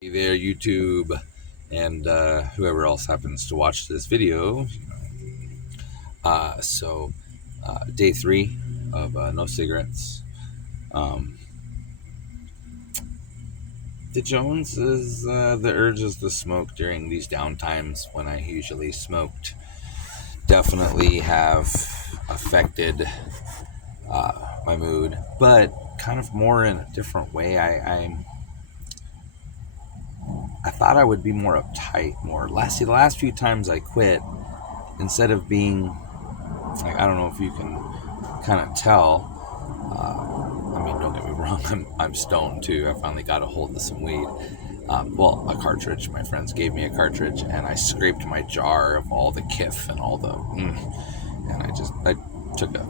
Hey there, YouTube, and whoever else happens to watch this video. Day three of no cigarettes. Um, the Joneses, the urges to smoke during these down times when I usually smoked definitely have affected my mood, but kind of more in a different way. I thought I would be more uptight, the last few times I quit, instead of being like, I don't know if you can kind of tell. I mean, don't get me wrong, I'm stoned too. I finally got a hold of some weed. A cartridge. My friends gave me a cartridge, and I scraped my jar of all the kiff and all the, and I took a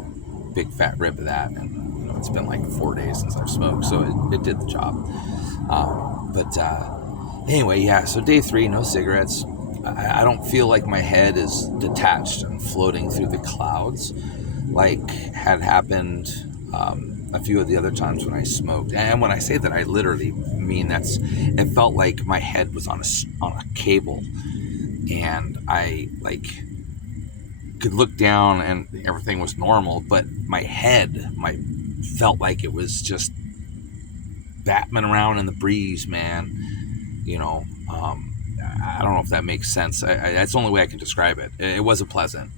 big fat rip of that, and it's been like 4 days since I've smoked, so it did the job. Anyway, yeah. So day three, no cigarettes. I don't feel like my head is detached and floating through the clouds like had happened a few of the other times when I smoked. And when I say that, I literally mean it felt like my head was on a cable, and I could look down and everything was normal, but my head felt like it was just batting around in the breeze, man. I don't know if that makes sense. That's the only way I can describe it. It wasn't pleasant.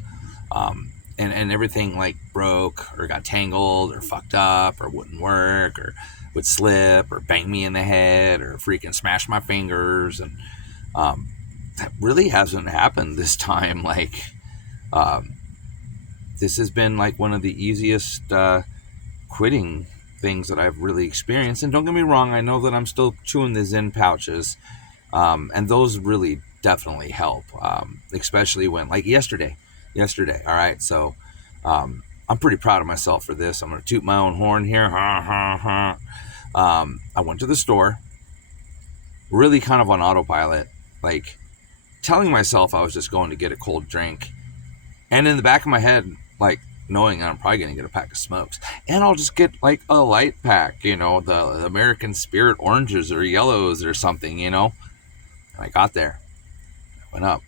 And everything broke or got tangled or fucked up or wouldn't work or would slip or bang me in the head or freaking smash my fingers. And that really hasn't happened this time. This has been one of the easiest quitting things that I've really experienced. And don't get me wrong, I know that I'm still chewing the Zen pouches. And those really definitely help, especially when, yesterday. All right. So, I'm pretty proud of myself for this. I'm going to toot my own horn here. I went to the store, really kind of on autopilot, telling myself I was just going to get a cold drink. And in the back of my head, knowing I'm probably going to get a pack of smokes, and I'll just get a light pack, the American Spirit oranges or yellows or something, And I got there, I went up,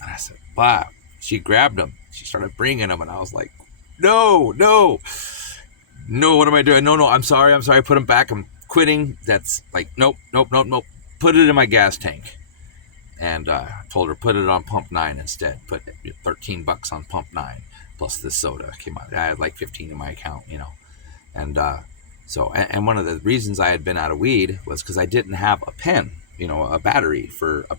and I said, "Wow." She grabbed them. She started bringing them, and I was like, no, what am I doing? No, I'm sorry. Put them back. I'm quitting. That's nope. Put it in my gas tank. And told her, put it on pump 9 instead. Put $13 on pump 9 plus the soda came out. I had 15 in my account, And and one of the reasons I had been out of weed was because I didn't have a pen, a battery for a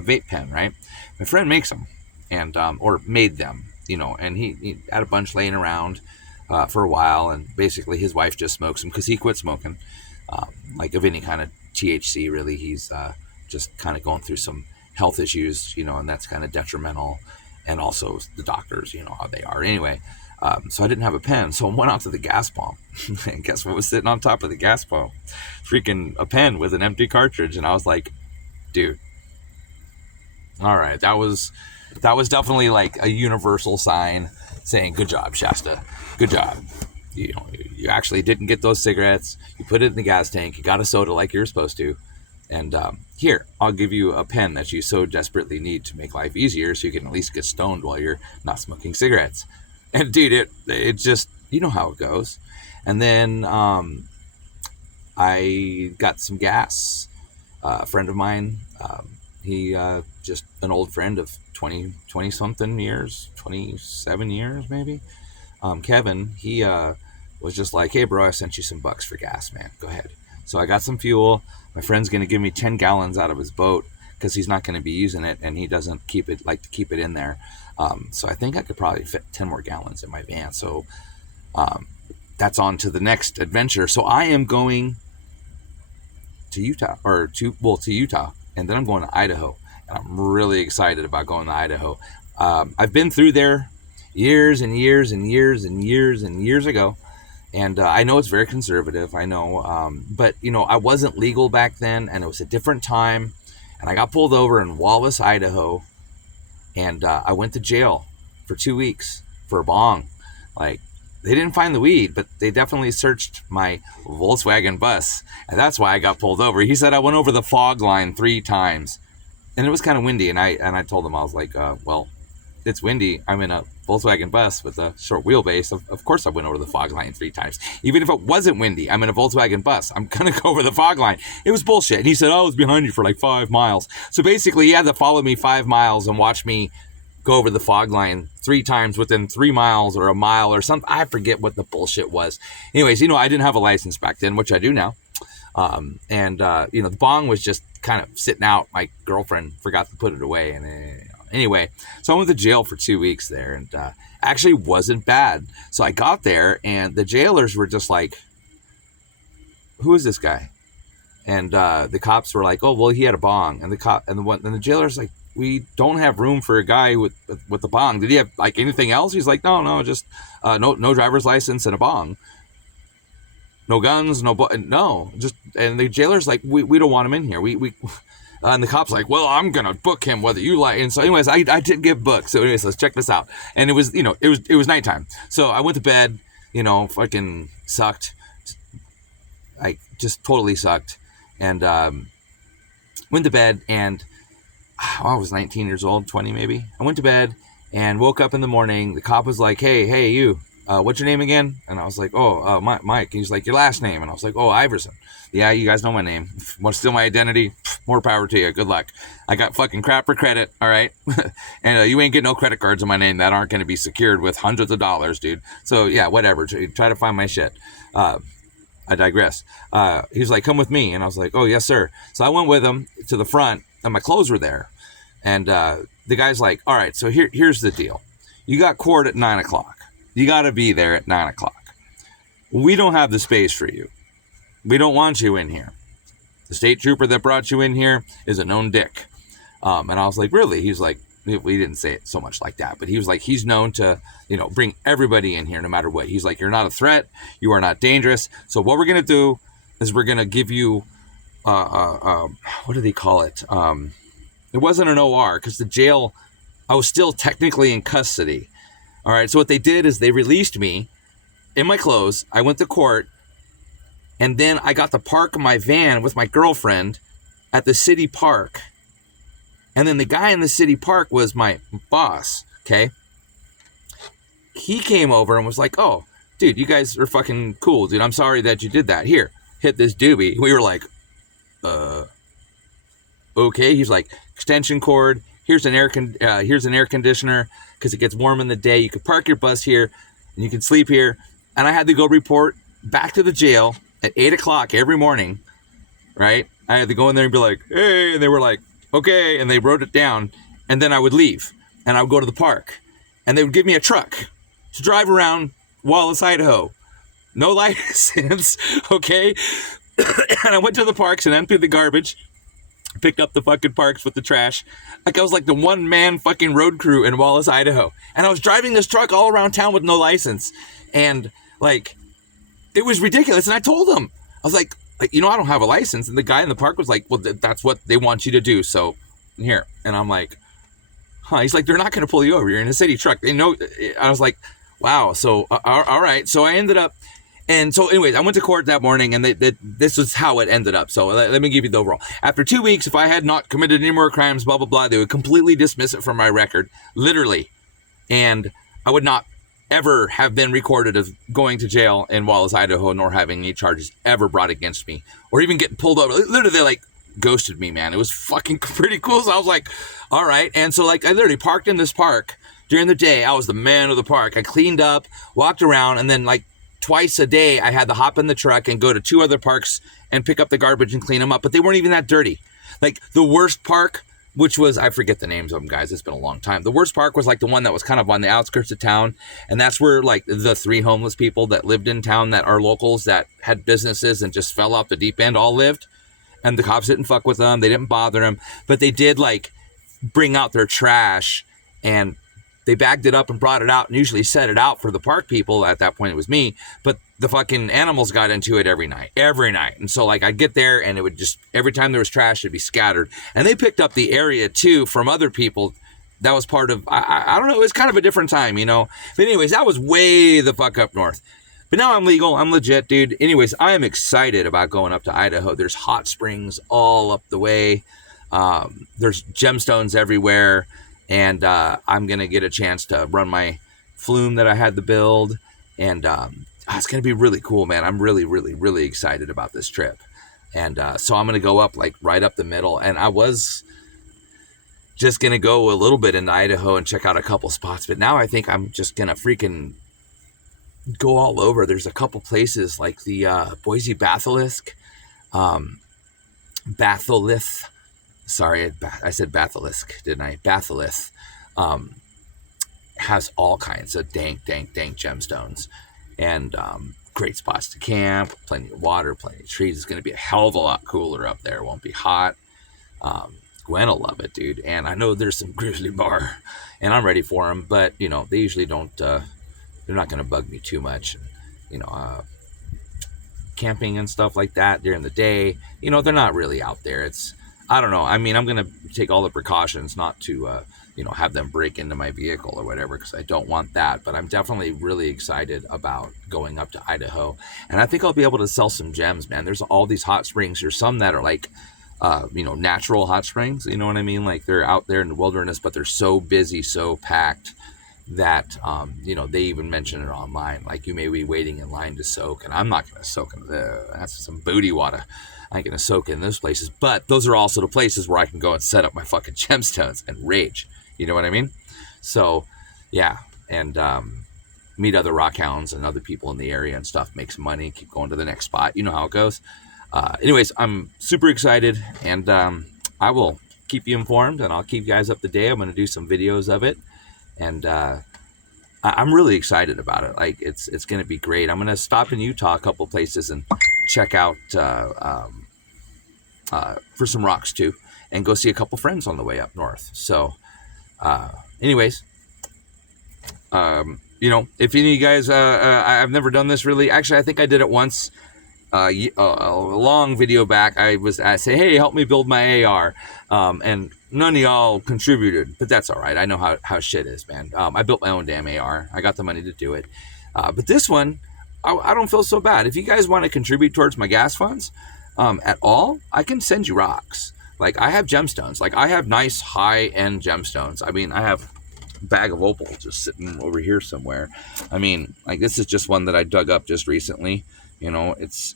vape pen, right? My friend makes them, and or made them, and he had a bunch laying around for a while, and basically his wife just smokes them because he quit smoking, of any kind of THC. Really, he's just kind of going through some health issues, and that's kind of detrimental, and also the doctors, how they are. Anyway, so I didn't have a pen, so I went out to the gas pump, and guess what was sitting on top of the gas pump? Freaking a pen with an empty cartridge, and I was like, dude, all right, that was definitely a universal sign saying, good job, Shasta, good job. You actually didn't get those cigarettes. You put it in the gas tank. You got a soda like you were supposed to. And here, I'll give you a pen that you so desperately need to make life easier so you can at least get stoned while you're not smoking cigarettes. And dude, it just, how it goes. And then I got some gas. A friend of mine, he just an old friend of 20 something years, 27 years maybe. Kevin, he was just like, hey bro, I sent you some bucks for gas, man, go ahead. So I got some fuel. My friend's going to give me 10 gallons out of his boat because he's not going to be using it, and he doesn't like to keep it in there. So I think I could probably fit 10 more gallons in my van. So that's on to the next adventure. So I am going to Utah, to Utah, and then I'm going to Idaho. And I'm really excited about going to Idaho. I've been through there years and years and years and years and years ago. And I know it's very conservative, I know, but, I wasn't legal back then, and it was a different time, and I got pulled over in Wallace, Idaho, and I went to jail for 2 weeks for a bong. they didn't find the weed, but they definitely searched my Volkswagen bus, and that's why I got pulled over. He said I went over the fog line 3 times, and it was kind of windy, and I told him, I was like, well, it's windy. I'm in a Volkswagen bus with a short wheelbase. Of course I went over the fog line 3 times. Even if it wasn't windy, I'm in a Volkswagen bus. I'm going to go over the fog line. It was bullshit. And he said, oh, I was behind you for like 5 miles. So basically he had to follow me 5 miles and watch me go over the fog line 3 times within 3 miles or a mile or something. I forget what the bullshit was. Anyways, I didn't have a license back then, which I do now. The bong was just kind of sitting out. My girlfriend forgot to put it away. And anyway, so I went to jail for 2 weeks there, and actually wasn't bad. So I got there, and the jailers were just like, who is this guy? And the cops were like, oh, well, he had a bong. And the jailer's like, we don't have room for a guy with the bong. Did he have like anything else? He's like, no, just no driver's license and a bong. No guns, no, just, and the jailer's like, we don't want him in here. And the cop's like, well, I'm gonna book him whether you like. And so, anyways, I did get booked. So, anyways, let's check this out. And it was, it was nighttime. So I went to bed. Fucking sucked. I just totally sucked. And went to bed, and I was 19 years old, 20 maybe. I went to bed and woke up in the morning. The cop was like, hey, you. What's your name again? And I was like, Mike. And he's like, your last name? And I was like, Iverson. Yeah, you guys know my name. Want to steal my identity? More power to you. Good luck. I got fucking crap for credit, all right? And you ain't getting no credit cards in my name that aren't going to be secured with hundreds of dollars, dude. So, yeah, whatever. Try to find my shit. I digress. He was like, come with me. And I was like, oh, yes, sir. So I went with him to the front, and my clothes were there. And the guy's like, all right, so here's the deal. You got court at 9 o'clock. You got to be there at 9 o'clock. We don't have the space for you. We don't want you in here. The state trooper that brought you in here is a known dick. And I was like, really? He's like, we didn't say it so much like that, but he was like, he's known to, bring everybody in here no matter what. He's like, you're not a threat. You are not dangerous. So what we're going to do is we're going to give you, what do they call it? It wasn't an OR because the jail, I was still technically in custody. All right, so what they did is they released me in my clothes. I went to court, and then I got to park my van with my girlfriend at the city park. And then the guy in the city park was my boss, okay? He came over and was like, oh, dude, you guys are fucking cool, dude. I'm sorry that you did that. Here, hit this doobie. We were like, okay. He's like, extension cord. Here's an air conditioner because it gets warm in the day. You can park your bus here and you can sleep here. And I had to go report back to the jail at 8 o'clock every morning, right? I had to go in there and be like, hey, and they were like, okay. And they wrote it down. And then I would leave and I would go to the park and they would give me a truck to drive around Wallace, Idaho. No license, okay? And I went to the parks and emptied the garbage. Picked up the fucking parks with the trash. Like I was like the one-man fucking road crew in Wallace, Idaho. And I was driving this truck all around town with no license. And like, it was ridiculous. And I told him, I was like, I don't have a license. And the guy in the park was like, well, that's what they want you to do. So here. And I'm like, huh. He's like, they're not going to pull you over. You're in a city truck. They know. I was like, wow. So, all right. So I ended up, and so anyways, I went to court that morning and this was how it ended up. So let me give you the overall. After 2 weeks, if I had not committed any more crimes, blah, blah, blah, they would completely dismiss it from my record, literally. And I would not ever have been recorded as going to jail in Wallace, Idaho, nor having any charges ever brought against me or even getting pulled over. Literally, they like ghosted me, man. It was fucking pretty cool. So I was like, all right. And so like I literally parked in this park during the day. I was the man of the park. I cleaned up, walked around, and then like twice a day, I had to hop in the truck and go to 2 other parks and pick up the garbage and clean them up. But they weren't even that dirty. Like the worst park, which was, I forget the names of them, guys. It's been a long time. The worst park was like the one that was kind of on the outskirts of town. And that's where like the 3 homeless people that lived in town that are locals that had businesses and just fell off the deep end all lived. And the cops didn't fuck with them. They didn't bother them. But they did like bring out their trash and they bagged it up and brought it out and usually set it out for the park people. At that point, it was me. But the fucking animals got into it every night. And so, like, I'd get there and it would just, every time there was trash, it'd be scattered. And they picked up the area, too, from other people that was part of, I don't know, it was kind of a different time, you know. But anyways, that was way the fuck up north. But now I'm legal. I'm legit, dude. Anyways, I am excited about going up to Idaho. There's hot springs all up the way. There's gemstones everywhere. And I'm going to get a chance to run my flume that I had to build. And it's going to be really cool, man. I'm really, really, really excited about this trip. And so I'm going to go up like right up the middle. And I was just going to go a little bit in Idaho and check out a couple spots. But now I think I'm just going to freaking go all over. There's a couple places like the Boise Basilisk, Batholith. Sorry, I said Basilisk, didn't I? Basilisk has all kinds of dank gemstones, and great spots to camp. Plenty of water, plenty of trees. It's going to be a hell of a lot cooler up there. It won't be hot. Gwen will love it, dude. And I know there's some grizzly bear, and I'm ready for them. But you know, they usually don't. They're not going to bug me too much. You know, camping and stuff like that during the day, you know, they're not really out there. It's, I don't know. I mean, I'm going to take all the precautions not to, you know, have them break into my vehicle or whatever, because I don't want that. But I'm definitely really excited about going up to Idaho. And I think I'll be able to sell some gems, man. There's all these hot springs. There's some that are like, you know, natural hot springs. You know what I mean? Like they're out there in the wilderness, but they're so busy, so packed, that you know, they even mention it online, like you may be waiting in line to soak, and I'm not going to soak in that's some booty water. I ain't going to soak in those places. But those are also the places where I can go and set up my fucking gemstones and rage, you know what I mean? So yeah, and meet other rock hounds and other people in the area and stuff, make some money, keep going to the next spot. You know how it goes. Anyways, I'm super excited, and I will keep you informed, and I'll keep you guys up to date. I'm going to do some videos of it. And I'm really excited about it. Like it's going to be great. I'm going to stop in Utah a couple places and check out for some rocks too, and go see a couple friends on the way up north. So anyways, you know, if any of you guys, I've never done this really. Actually, I think I did it once. A long video back, I say, hey, help me build my AR, and none of y'all contributed, but that's all right. I know how shit is, man. I built my own damn AR. I got the money to do it, but this one, I don't feel so bad. If you guys want to contribute towards my gas funds at all, I can send you rocks. Like I have gemstones. Like I have nice high-end gemstones. I mean, I have a bag of opal just sitting over here somewhere. I mean, like this is just one that I dug up just recently. You know, it's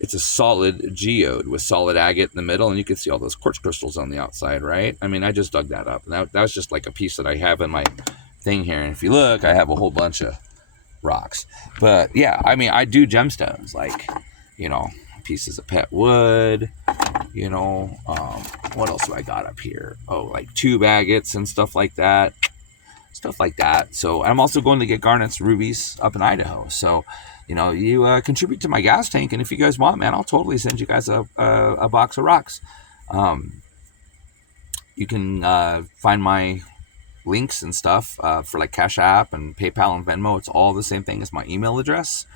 a solid geode with solid agate in the middle, and you can see all those quartz crystals on the outside, right? I mean, I just dug that up, and that was just like a piece that I have in my thing here. And if you look, I have a whole bunch of rocks. But yeah, I mean, I do gemstones, like, you know, pieces of pet wood, you know, what else do I got up here? Oh, like tube agates and stuff like that. So I'm also going to get garnets, rubies up in Idaho. So, you know, you contribute to my gas tank, and if you guys want, man, I'll totally send you guys a box of rocks. You can find my links and stuff for like Cash App and PayPal and Venmo. It's all the same thing as my email address,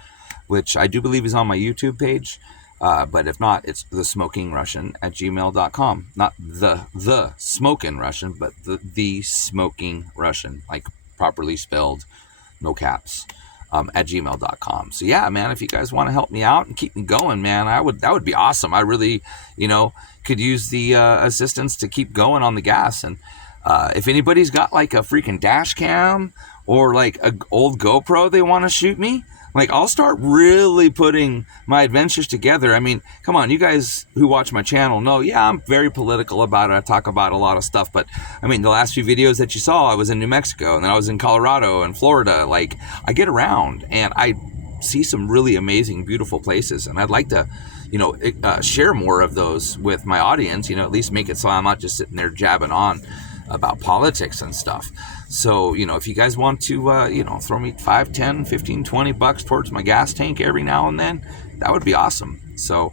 which I do believe is on my YouTube page. But if not, it's thesmokingrussian@gmail.com. Not the smoking Russian, but the smoking Russian, like properly spelled, no caps, at gmail.com. So yeah, man, if you guys want to help me out and keep me going, man, that would be awesome. I really, you know, could use the assistance to keep going on the gas. And if anybody's got like a freaking dash cam or like an old GoPro they want to shoot me, like, I'll start really putting my adventures together. I mean, come on, you guys who watch my channel know, yeah, I'm very political about it. I talk about a lot of stuff, but I mean, the last few videos that you saw, I was in New Mexico, and then I was in Colorado and Florida. Like, I get around, and I see some really amazing, beautiful places, and I'd like to, you know, share more of those with my audience, you know, at least make it so I'm not just sitting there jabbing on about politics and stuff. So, you know, if you guys want to, you know, throw me $5, $10, $15, $20 towards my gas tank every now and then, that would be awesome. So,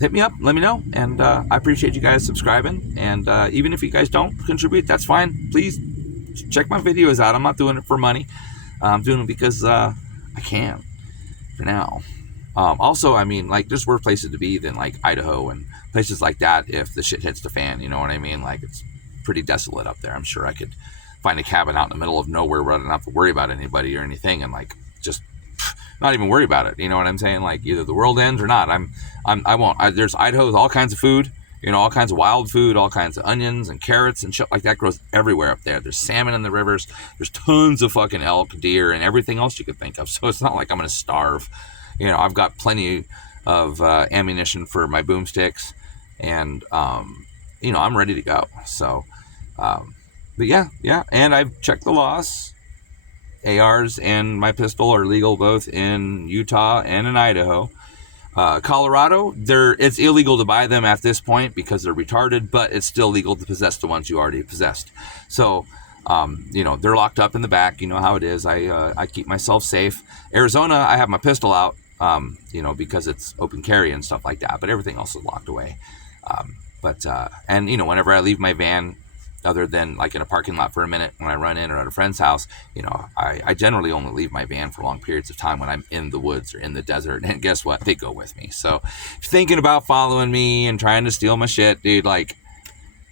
hit me up, let me know. And I appreciate you guys subscribing. And even if you guys don't contribute, that's fine. Please check my videos out. I'm not doing it for money. I'm doing it because I can for now. Also, I mean, like, there's worse places to be than like Idaho and places like that if the shit hits the fan, you know what I mean? Like, it's pretty desolate up there. I'm sure I could find a cabin out in the middle of nowhere where I don't have to worry about anybody or anything, and like just not even worry about it. You know what I'm saying? Like either the world ends or not. I won't. There's Idaho with all kinds of food. You know, all kinds of wild food, all kinds of onions and carrots and shit like that grows everywhere up there. There's salmon in the rivers. There's tons of fucking elk, deer, and everything else you could think of. So it's not like I'm going to starve. You know, I've got plenty of ammunition for my boomsticks, and, you know, I'm ready to go. So, but yeah. And I've checked the laws. ARs and my pistol are legal both in Utah and in Idaho. Colorado, it's illegal to buy them at this point because they're retarded, but it's still legal to possess the ones you already possessed. So, you know, they're locked up in the back. You know how it is. I keep myself safe. Arizona, I have my pistol out, you know, because it's open carry and stuff like that, but everything else is locked away. And, you know, whenever I leave my van, other than like in a parking lot for a minute when I run in or at a friend's house, you know, I generally only leave my van for long periods of time when I'm in the woods or in the desert. And guess what? They go with me. So if you're thinking about following me and trying to steal my shit, dude, like,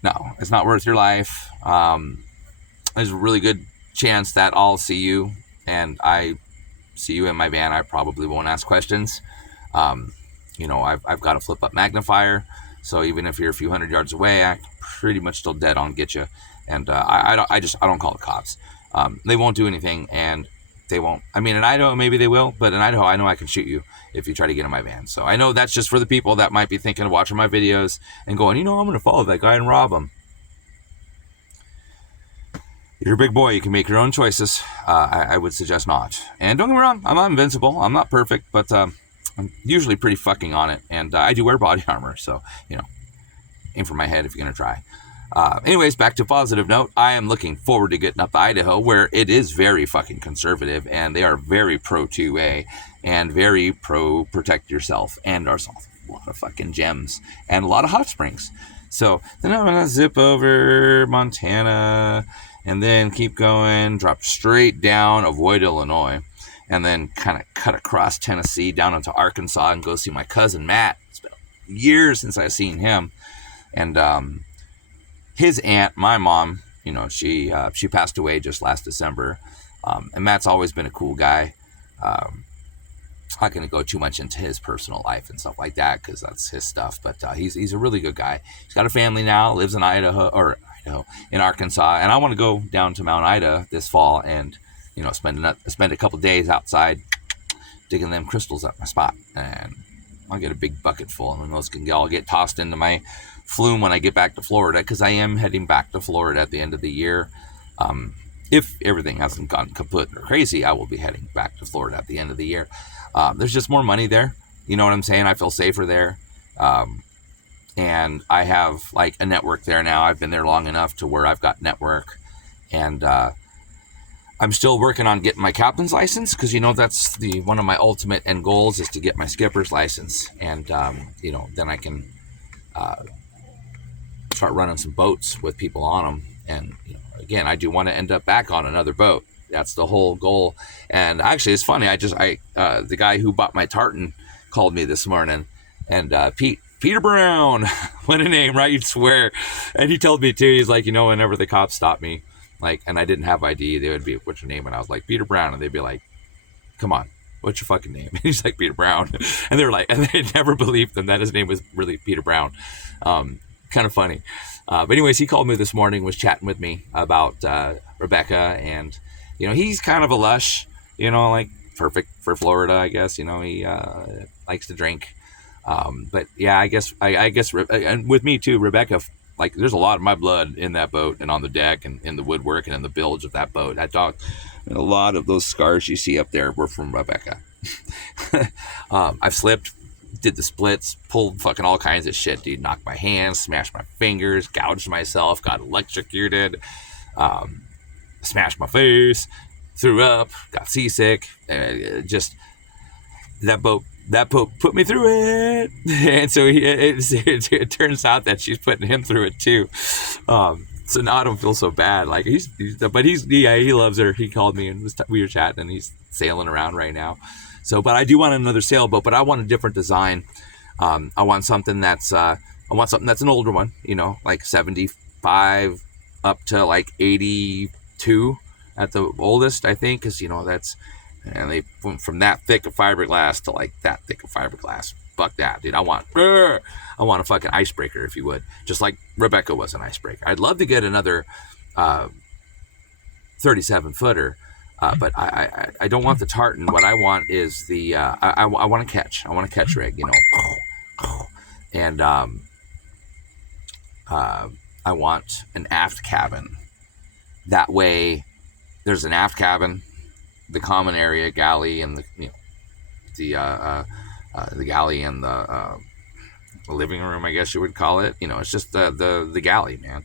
no, it's not worth your life. There's a really good chance that I'll see you and I see you in my van. I probably won't ask questions. You know, I've got a flip up magnifier. So even if you're a few hundred yards away, I pretty much still dead on get you. And I don't call the cops. They won't do anything, and they won't. I mean, in Idaho, maybe they will, but in Idaho, I know I can shoot you if you try to get in my van. So I know that's just for the people that might be thinking of watching my videos and going, you know, I'm going to follow that guy and rob him. You're a big boy. You can make your own choices. I would suggest not. And don't get me wrong, I'm not invincible. I'm not perfect, but I'm usually pretty fucking on it. And I do wear body armor, so, you know, aim for my head if you're going to try. Anyways, back to a positive note. I am looking forward to getting up to Idaho, where it is very fucking conservative, and they are very pro 2A and very pro protect yourself, and there's a lot of fucking gems and a lot of hot springs. So then I'm going to zip over Montana and then keep going, drop straight down, avoid Illinois, and then kind of cut across Tennessee down into Arkansas and go see my cousin Matt. It's been years since I've seen him. And his aunt, my mom, you know, she passed away just last December. And Matt's always been a cool guy. I'm not going to go too much into his personal life and stuff like that because that's his stuff. But he's a really good guy. He's got a family now, lives in in Arkansas. And I want to go down to Mount Ida this fall and, you know, spend a couple days outside digging them crystals up my spot. And I'll get a big bucket full, and then those can all get tossed into my flume when I get back to Florida, because I am heading back to Florida at the end of the year. If everything hasn't gone kaput or crazy, I will be heading back to Florida at the end of the year. There's just more money there. You know what I'm saying? I feel safer there. And I have like a network there now. I've been there long enough to where I've got network, and I'm still working on getting my captain's license, because, you know, that's one of my ultimate end goals is to get my skipper's license. And, you know, then I can start running some boats with people on them. And, you know, again, I do want to end up back on another boat. That's the whole goal. And actually, it's funny. The guy who bought my tartan called me this morning, and Peter Brown, what a name, right? You'd swear. And he told me too, he's like, you know, whenever the cops stop me, like, and I didn't have ID, they would be, what's your name? And I was like, Peter Brown. And they'd be like, come on, what's your fucking name? And he's like, Peter Brown. And they were like, and they never believed him that his name was really Peter Brown. Kind of funny. But anyways, he called me this morning, was chatting with me about Rebecca. And, you know, he's kind of a lush, you know, like perfect for Florida, I guess. You know, he likes to drink. But yeah, I guess, and with me too, Rebecca, like, there's a lot of my blood in that boat and on the deck and in the woodwork and in the bilge of that boat. That dog, and a lot of those scars you see up there were from Rebecca. I've slipped, did the splits, pulled fucking all kinds of shit, dude. Knocked my hands, smashed my fingers, gouged myself, got electrocuted, smashed my face, threw up, got seasick. Just that boat put me through it. And so it turns out that she's putting him through it too. So now I don't feel so bad. Like he loves her. He called me and we were chatting, and he's sailing around right now. So, but I do want another sailboat, but I want a different design. I want something that's an older one, you know, like 75 up to like 82 at the oldest, I think, because that's, and they went from that thick of fiberglass to like that thick of fiberglass. Fuck that, dude. I want a fucking icebreaker, if you would, just like Rebecca was an icebreaker. I'd love to get another 37 footer. But I don't want the tartan. What I want is the I want to catch. I want to catch rig, and I want an aft cabin. That way, there's an aft cabin, the common area, galley, and the galley and the living room, I guess you would call it. It's just the galley, man.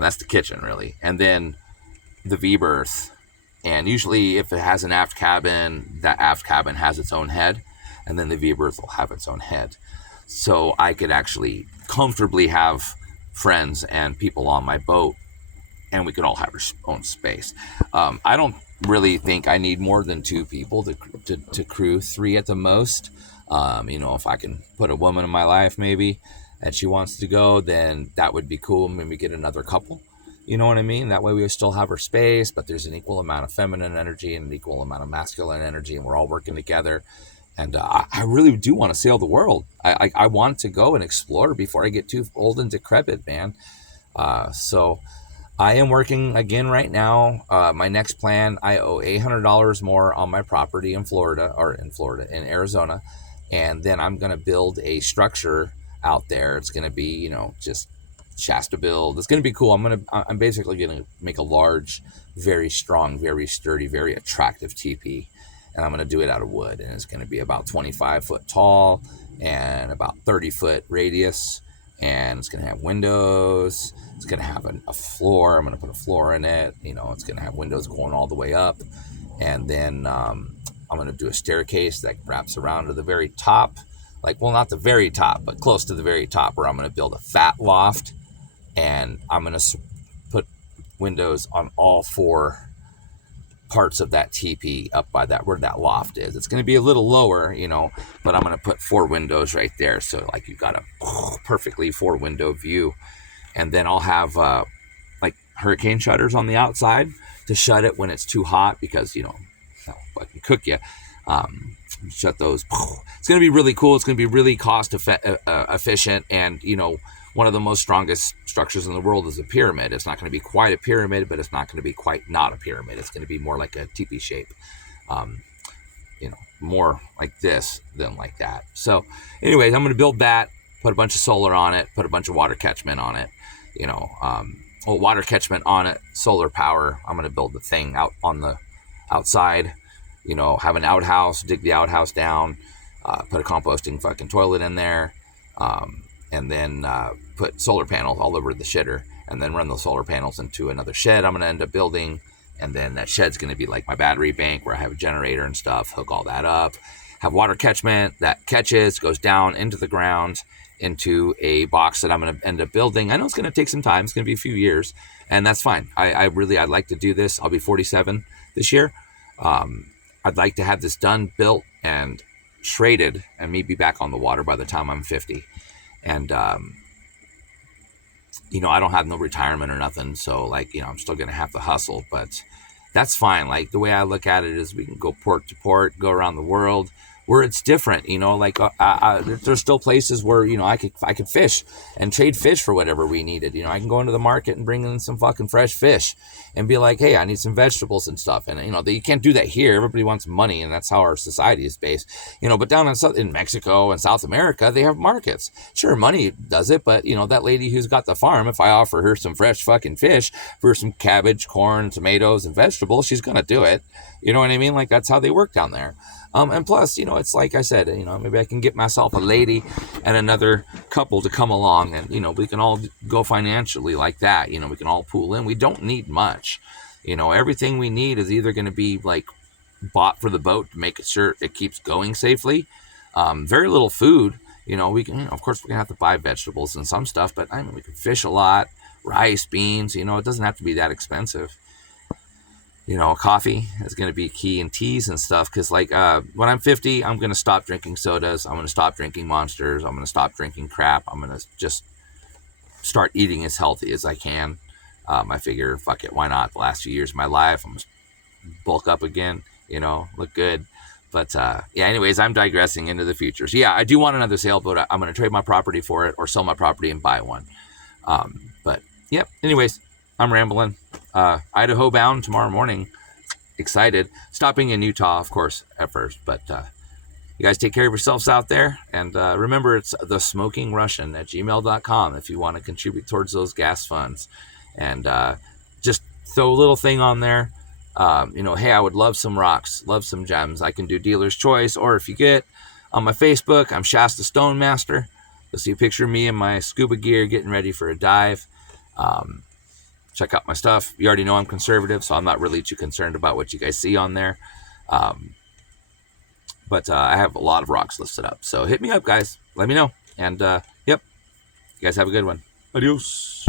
That's the kitchen, really, and then the V berth. And usually, if it has an aft cabin, that aft cabin has its own head, and then the V berth will have its own head. So I could actually comfortably have friends and people on my boat, and we could all have our own space. I don't really think I need more than 2 people to crew, 3 at the most. If I can put a woman in my life, maybe, and she wants to go, then that would be cool. Maybe get another couple. You know what I mean? That way we still have our space, but there's an equal amount of feminine energy and an equal amount of masculine energy, and we're all working together. And I really do want to sail the world. I want to go and explore before I get too old and decrepit, man. So I am working again right now. My next plan, I owe $800 more on my property in Arizona. And then I'm going to build a structure out there. It's going to be, just Shasta build. It's going to be cool. I'm basically going to make a large, very strong, very sturdy, very attractive teepee, and I'm going to do it out of wood, and it's going to be about 25 foot tall and about 30 foot radius, and it's going to have windows. It's going to have a floor. I'm going to put a floor in it. It's going to have windows going all the way up, and then I'm going to do a staircase that wraps around to the very top, not the very top, but close to the very top, where I'm going to build a fat loft. And I'm going to put windows on all 4 parts of that teepee up by where that loft is. It's going to be a little lower, but I'm going to put 4 windows right there. So you've got a perfectly 4 window view. And then I'll have hurricane shutters on the outside to shut it when it's too hot, because, that'll fucking cook you. Shut those. It's going to be really cool. It's going to be really cost efficient. And, one of the most strongest structures in the world is a pyramid. It's not going to be quite a pyramid, but it's not going to be quite not a pyramid. It's going to be more like a teepee shape, more like this than like that. So anyways, I'm going to build that, put a bunch of solar on it, put a bunch of water catchment on it, water catchment on it, solar power. I'm going to build the thing out on the outside, have an outhouse, dig the outhouse down, put a composting fucking toilet in there, and then put solar panels all over the shitter, and then run those solar panels into another shed I'm going to end up building. And then that shed's going to be like my battery bank, where I have a generator and stuff, hook all that up, have water catchment that catches, goes down into the ground, into a box that I'm going to end up building. I know it's going to take some time. It's going to be a few years, and that's fine. I'd like to do this. I'll be 47 this year. I'd like to have this done, built, and traded, and me be back on the water by the time I'm 50. And, I don't have no retirement or nothing. So I'm still going to have to hustle, but that's fine. The way I look at it is we can go port to port, go around the world, where it's different, there's still places where, I could fish and trade fish for whatever we needed. I can go into the market and bring in some fucking fresh fish and be like, hey, I need some vegetables and stuff. And, you can't do that here. Everybody wants money, and that's how our society is based, but down in Mexico and South America, they have markets. Sure, money does it, but, that lady who's got the farm, if I offer her some fresh fucking fish for some cabbage, corn, tomatoes, and vegetables, she's going to do it. You know what I mean? That's how they work down there. And plus, it's like I said, maybe I can get myself a lady and another couple to come along, and, we can all go financially like that. We can all pool in. We don't need much. Everything we need is either going to be bought for the boat to make sure it keeps going safely. Very little food. We can, of course, we're going to have to buy vegetables and some stuff, but we can fish a lot, rice, beans, it doesn't have to be that expensive. Coffee is going to be key, and teas and stuff. Because when I'm 50, I'm going to stop drinking sodas. I'm going to stop drinking Monsters. I'm going to stop drinking crap. I'm going to just start eating as healthy as I can. I figure, fuck it, why not? The last few years of my life, I'm just bulk up again, look good. But yeah, anyways, I'm digressing into the future. So yeah, I do want another sailboat. I'm going to trade my property for it or sell my property and buy one. But yep, anyways, I'm rambling. Idaho bound tomorrow morning. Excited. Stopping in Utah, of course, at first. But you guys take care of yourselves out there. And remember, it's thesmokingrussian@gmail.com if you want to contribute towards those gas funds. And just throw a little thing on there. Hey, I would love some rocks, love some gems. I can do dealer's choice. Or if you get on my Facebook, I'm Shasta Stone Master. You'll see a picture of me in my scuba gear getting ready for a dive. Check out my stuff. You already know I'm conservative, so I'm not really too concerned about what you guys see on there. But I have a lot of rocks listed up. So hit me up, guys. Let me know. And yep, you guys have a good one. Adios.